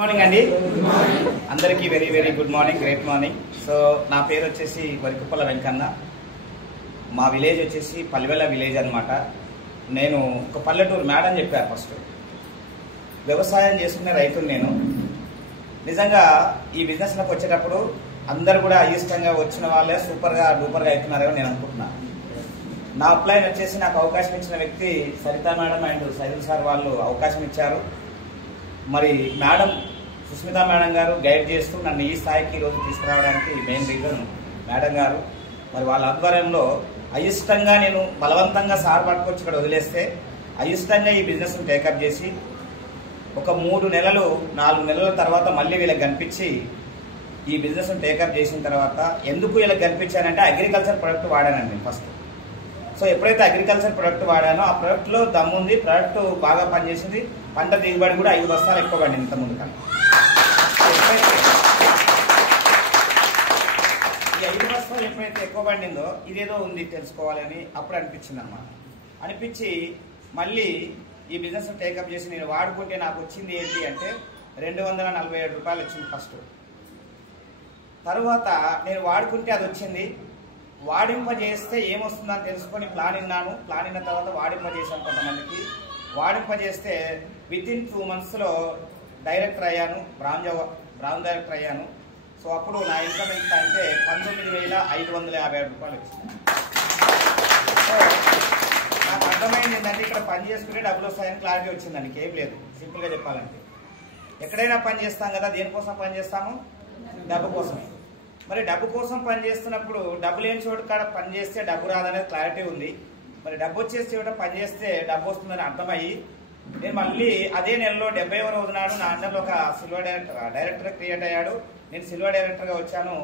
Morning అండి అందరికీ very very good morning, great morning. So నా పేరు వచ్చేసి వరికుప్పల వెంకన్న. మా విలేజ్ వచ్చేసి పల్వెల విలేజ్ అనమాట. నేను ఒక పల్లెటూరు మేడం చెప్పారు. ఫస్ట్ వ్యవసాయం చేసుకునే రైతుని నేను. నిజంగా ఈ బిజినెస్లోకి వచ్చేటప్పుడు అందరు కూడా అయిష్టంగా వచ్చిన వాళ్ళే సూపర్గా డూపర్గా అవుతున్నారని నేను అనుకుంటున్నాను. నా అప్లైన్ వచ్చేసి నాకు అవకాశం ఇచ్చిన వ్యక్తి Sarita madam and Saidul sir వాళ్ళు అవకాశం ఇచ్చారు. మరి madam Sushmita madam garu guide చేస్తూ నన్ను ఈ స్థాయికి ఈరోజు తీసుకురావడానికి మెయిన్ రీజన్ మేడం గారు. మరి వాళ్ళ ఆధ్వర్యంలో అయిష్టంగా నేను బలవంతంగా సార్ పట్టుకొచ్చి ఇక్కడ వదిలేస్తే అయిష్టంగా ఈ బిజినెస్ను టేకప్ చేసి ఒక 3 నెలలు 4 నెలల తర్వాత మళ్ళీ వీళ్ళకి కనిపించి ఈ బిజినెస్ను టేకప్ చేసిన తర్వాత ఎందుకు వీళ్ళకి కనిపించానంటే అగ్రికల్చర్ ప్రొడక్ట్ వాడానండి ఫస్ట్. సో ఎప్పుడైతే అగ్రికల్చర్ ప్రొడక్ట్ వాడానో ఆ ప్రొడక్ట్లో దమ్ముంది, ప్రొడక్ట్ బాగా పనిచేసింది, పంట దిగుబడి కూడా 5 బస్తాలు ఎక్కువ పడింది ఇంత ముందు కన్నా. ఈ 5 బస్తాలు ఎప్పుడైతే ఎక్కువ పడిందో ఇదేదో ఉంది తెలుసుకోవాలని అప్పుడు అనిపించింది అన్నమాట. అనిపించి మళ్ళీ ఈ బిజినెస్ టేకప్ చేసి నేను వాడుకుంటే నాకు వచ్చింది ఏంటి అంటే 247 రూపాయలు వచ్చింది ఫస్ట్. తర్వాత నేను వాడుకుంటే అది వచ్చింది. వాడింపజేస్తే ఏమొస్తుందని తెలుసుకొని ప్లాన్ విన్నాను. ప్లాన్ విన్న తర్వాత వాడింపజేశాను కొంతమందికి. వాడింపజేస్తే వితిన్ 2 మంత్స్లో డైరెక్టర్ అయ్యాను, బ్రాంజ్ డైరెక్టర్ అయ్యాను. సో అప్పుడు నా ఇన్కమ్ ఎంత అంటే 19,557 రూపాయలు వచ్చింది. సో నాకు అర్థమైంది ఏంటంటే ఇక్కడ పని చేసుకుంటే డబ్బులు వస్తాయని క్లారిటీ వచ్చిందండి. ఇంకేం లేదు, సింపుల్గా చెప్పాలంటే. ఎక్కడైనా పని చేస్తాం కదా, దేనికోసం పని చేస్తాము? డబ్బు కోసమే. మరి డబ్బు కోసం పని చేస్తున్నప్పుడు డబ్బు లేని చోటు కాడ పని చేస్తే డబ్బు రాదనేది క్లారిటీ ఉంది. మరి డబ్బు వచ్చేసి చోట పని చేస్తే డబ్బు వస్తుందని అర్థమయ్యి నేను మళ్ళీ అదే నెలలో 70వ రోజు నాడు నా అండర్లో ఒక సిల్వర్ డైరెక్టర్ క్రియేట్ అయ్యాడు. నేను సిల్వర్ డైరెక్టర్గా వచ్చాను.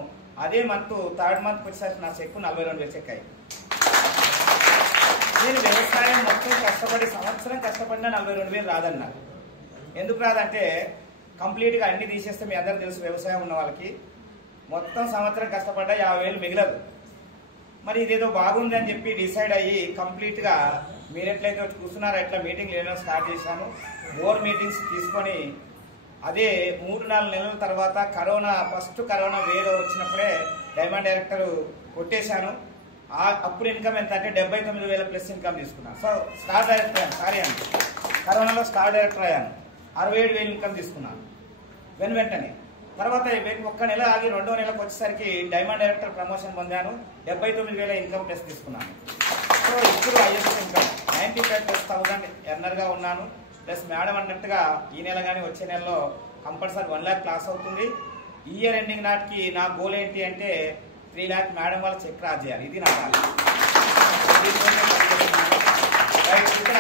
అదే మంత్ 3rd మంత్కి వచ్చేసరికి నా చెక్కు 42,000 చెక్ అయ్యి. నేను వ్యవసాయం మొత్తం కష్టపడి సంవత్సరం కష్టపడినా 42,000 రాదన్నారు. ఎందుకు రాదంటే కంప్లీట్గా అన్ని తీసేస్తే మీ అందరూ తెలుసు, వ్యవసాయం ఉన్న వాళ్ళకి మొత్తం సంవత్సరం కష్టపడ్డా 50,000 మిగలదు. మరి ఇదేదో బాగుంది అని చెప్పి డిసైడ్ అయ్యి కంప్లీట్గా మీరు ఎట్లయితే వచ్చి కూర్చున్నారో ఎట్లా మీటింగ్ లేనో స్టార్ట్ చేశాను. మోర్ మీటింగ్స్ తీసుకొని అదే 3-4 నెలల తర్వాత ఫస్ట్ కరోనా వేవ్ వచ్చినప్పుడే డైమండ్ డైరెక్టర్ కొట్టేశాను. అప్పుడు ఇన్కమ్ ఎంత అంటే 79,000 ప్లస్ ఇన్కమ్ తీసుకున్నాను. సో స్టార్ డైరెక్టర్ అయ్యాను. సారీ అండి, కరోనాలో స్టార్ డైరెక్టర్ అయ్యాను. 67,000 ఇన్కమ్ తీసుకున్నాను వెంటనే. తర్వాత 1 నెల ఆగి 2వ నెలకు వచ్చేసరికి డైమండ్ డైరెక్టర్ ప్రమోషన్ పొందాను. 79,000 ఇన్కమ్ ప్లస్ తీసుకున్నాను. సో ఇప్పుడు హైయెస్ట్ ఇన్కమ్ 95,000 ఎర్నర్గా ఉన్నాను. ప్లస్ మేడం అన్నట్టుగా ఈ నెల కానీ వచ్చే నెలలో కంపల్సరీ 1 lakh క్లాస్ అవుతుంది. ఇయర్ ఎండింగ్ నాటికి నా గోల్ ఏంటి అంటే 3 lakh మేడం వాళ్ళ చెక్ రా చేయాలి. ఇది నా ఇక్కడ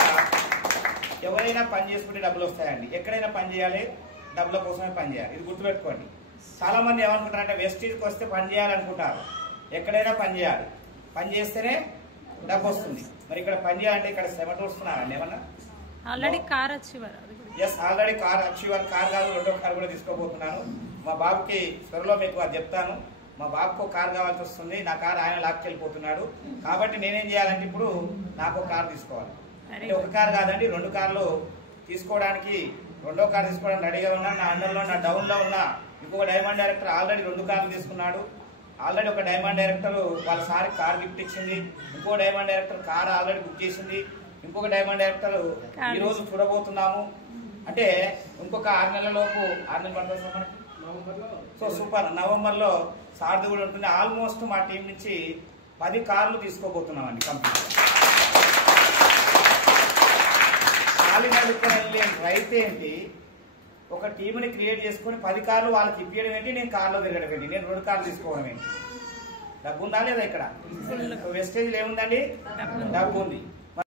ఎవరైనా పని చేసుకుంటే డబ్బులు వస్తాయండి. ఎక్కడైనా పని చేయాలి, డబ్బుల కోసమే పని చేయాలి. ఇది గుర్తుపెట్టుకోండి. చాలా మంది ఏమనుకుంటారంటే వెస్టీజ్కి వస్తే పని చేయాలనుకుంటారు. ఎక్కడైనా పని చేయాలి, పని చేస్తేనే డబ్బు వస్తుంది. మరి ఇక్కడ పని చేయాలంటే ఇక్కడ శ్రమ చూస్తున్నారండి ఏమన్నా? Already car achiever. Yes, already car achiever. Car కాదు, 2వ కార్ కూడా తీసుకోబోతున్నాను. మా బాబుకి త్వరలో మీకు అది చెప్తాను. మా బాబుకు కార్ కావాల్సి వస్తుంది. నా కార్ ఆయన లాక్కెళ్ళిపోతున్నాడు. కాబట్టి నేనేం చేయాలంటే ఇప్పుడు నాకు కార్ తీసుకోవాలి. అంటే 1 కార్ కాదండి, 2 కార్లు తీసుకోవడానికి, 2వ కార్ తీసుకోవడానికి రెడీగా ఉన్నా. నా అండర్లో నా డౌన్లో ఉన్న ఇంకొక డైమండ్ డైరెక్టర్ ఆల్రెడీ 2 కార్లు తీసుకున్నాడు. ఆల్రెడీ ఒక డైమండ్ డైరెక్టర్ వాళ్ళ సార్ కార్ గిఫ్ట్ ఇచ్చింది. ఇంకో diamond director car already book చేసింది. ఇంకొక డైమండ్ డైరెక్టర్ ఈ రోజు చూడబోతున్నాము. అంటే ఇంకొక 6 నెలల లోపు, 6 నెలలు పడుతుంది మనకి. సో సూపర్, నవంబర్లో సార్ది కూడా ఉంటుంది. ఆల్మోస్ట్ మా టీం నుంచి 10 కార్లు తీసుకోబోతున్నామండి కంపెనీ. కాలినడుకొని వెళ్ళే రైతు ఏంటి, ఒక టీంని క్రియేట్ చేసుకుని 10 కార్లు వాళ్ళకి ఇప్పించడం ఏంటి, నేను కార్లో తిరగడం ఏంటి, నేను 2 కార్లు తీసుకోవడం ఏంటి? డబ్బు ఉందా లేదా? ఇక్కడ వెస్టేజ్లో ఏముందండి? డబ్బు ఉంది.